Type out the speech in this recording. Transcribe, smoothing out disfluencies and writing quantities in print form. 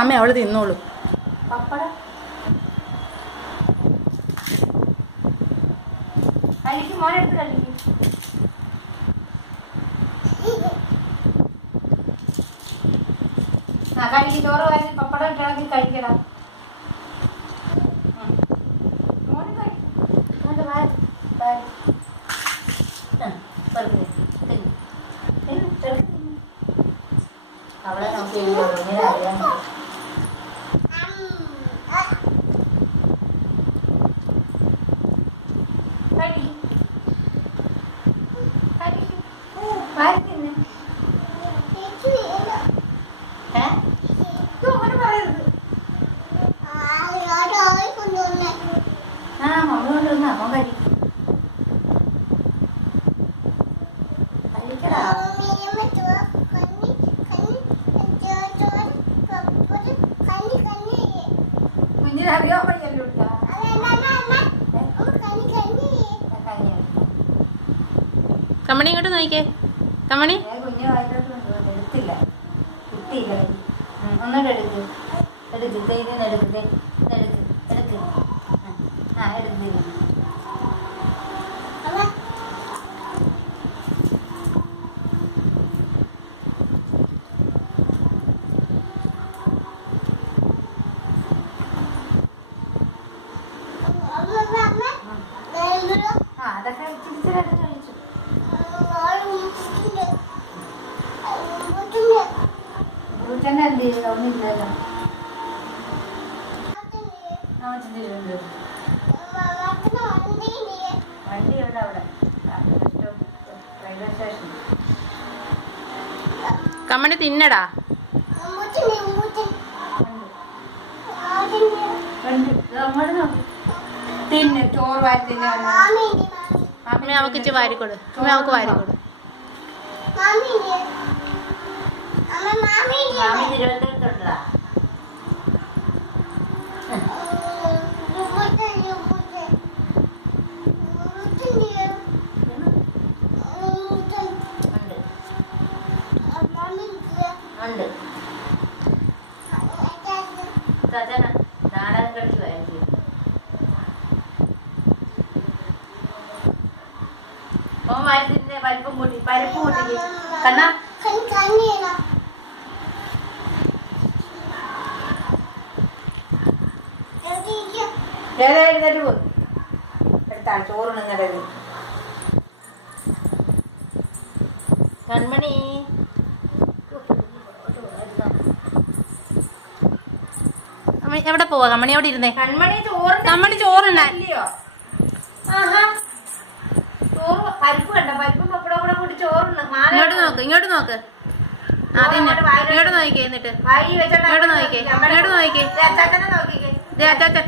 അമ്മ അവള് തിന്നോളൂ. പപ്പടം കഴിക്കും, മോനെടുത്ത് കഴിക്കും. കഴിക്കും, ചോറ് വാരി പപ്പടം ഇട്ടാക്കി കഴിക്കണം. മോന് കഴിക്കും. അവളെ നോക്കി ഇങ്ങനെ അറിയാൻ കുഞ്ഞിനറിയോ പയ്യല്ലോ കമ്മണി ഇങ്ങോട്ട് നോക്കിക്കേ. കമ്മണി കുഞ്ഞു വായിലോട്ട് എടുത്തില്ല, കിട്ടിയില്ല. ഒന്നുകൂടെ എടുക്ക്, എടുക്ക്, ഇതിന്ന് എടുക്ക്, എടുക്ക്, എടുക്ക്. ആ എടുക്ക്. അതൊക്കെ ഇച്ചിരി കഴിച്ചു. ൂറ്റന്നെ എന്ത് ചെയ്യും, ഒന്നുമില്ലല്ലോ. വണ്ടി എവിടെ? അവിടെ റെയിൽവേ സ്റ്റേഷൻ. കമ്മണി തിന്നടാ. തിന്ന് ചോറ് വാരി തിന്നെ. അമ്മ അവക്ക് ഇച്ചിരി വാരിക്കൊടു. അമ്മ അവക്ക് വാരിക്കൊടു. മാമി തിരുവനന്തപുരത്തുണ്ടാ. ഉണ്ട്. നാടകം കളിച്ച് വായിക്കും. വാരത്തിന്റെ പരിപ്പും കൂട്ടി, പരിപ്പ് കൂട്ടി കണ്ണാ. ഏതായിരുന്നൊരു എടുത്താ ചോറുണ്ണുന്നത്. കൺമണി എവിടെ പോവാ? കമ്മണി അവിടെ ഇരുന്നേ. കൺമണി ചോറ്, കമ്മണി ചോറുണ്ടോ? ആഹാ, ചോറ് പരിപ്പ് കണ്ട, പരിപ്പും പപ്പടവും കൂടെ കൂടി ചോറുണ്ട്. ഇങ്ങോട്ട് നോക്ക്, ഇങ്ങോട്ട് നോക്ക്. ഇങ്ങോട്ട് നോക്കിക്കേ. എന്നിട്ട് ഇങ്ങോട്ട് നോക്കിക്കേ, ഇങ്ങോട്ട് നോക്കിക്കേ. നോക്കിക്കേ.